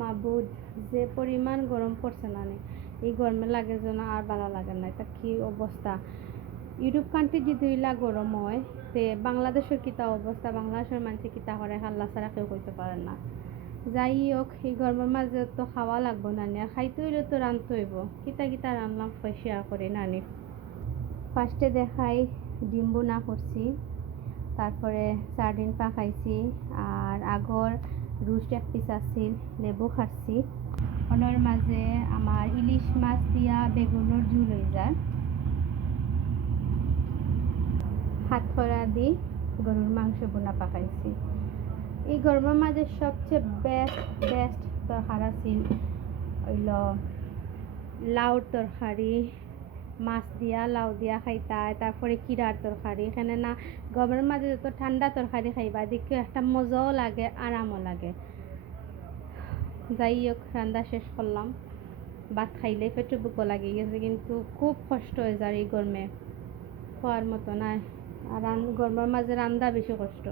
মাবুদ, যে পরিমাণ গরম পড়ছে না এই গরমে লাগে যেন আর ভালো লাগে না। এটা কি অবস্থা! ইউরোপ কান্ট্রি যদি ইলা গরম হয় তে বাংলাদেশের কিতা অবস্থা, বাংলাদেশের মানুষে কিতা করে হাল্লা ছাড়া কেউ কইতে পারে না। যাই হোক, এই গরমের মাঝে তো খাওয়া লাগবো নানি, আর খাইতে হইলে তো রাঁধতে হইব। কিতা কিতা রান্নাম শেয়ার করি নানি। ফার্স্টে দেখাই ডিম বোনা করছি, তারপরে সার্ডিন পাকাইছি, আর আগর রুস্ট এক পিস আছিল, লেবু খাচ্ছি। ওনার মাঝে আমার ইলিশ মাছ দিয়া বেগুনের ঝুল হয়ে যায়, হাত করা দি গরুর মাংস বোনা পাকাইছি। এই গরমের মাঝে সবচেয়ে বেস্ট তরকারি আছিল হইল লাউর তরকারি, মাছ দিয়া লাউ দিয়া খাইতায়, তারপরে কিরার তরকারি। এখানে না গরমের মাঝে যত ঠান্ডা তরকারি খাইবা দেখে একটা মজাও লাগে, আরামও লাগে। যাই হোক, রান্না শেষ করলাম। ভাত খাইলে পেটে বুকও লাগে গেছে, কিন্তু খুব কষ্ট হয়ে যায় এই গরমে, খাওয়ার মতো নাই। আর গরমের মাঝে রান্না বেশি কষ্ট।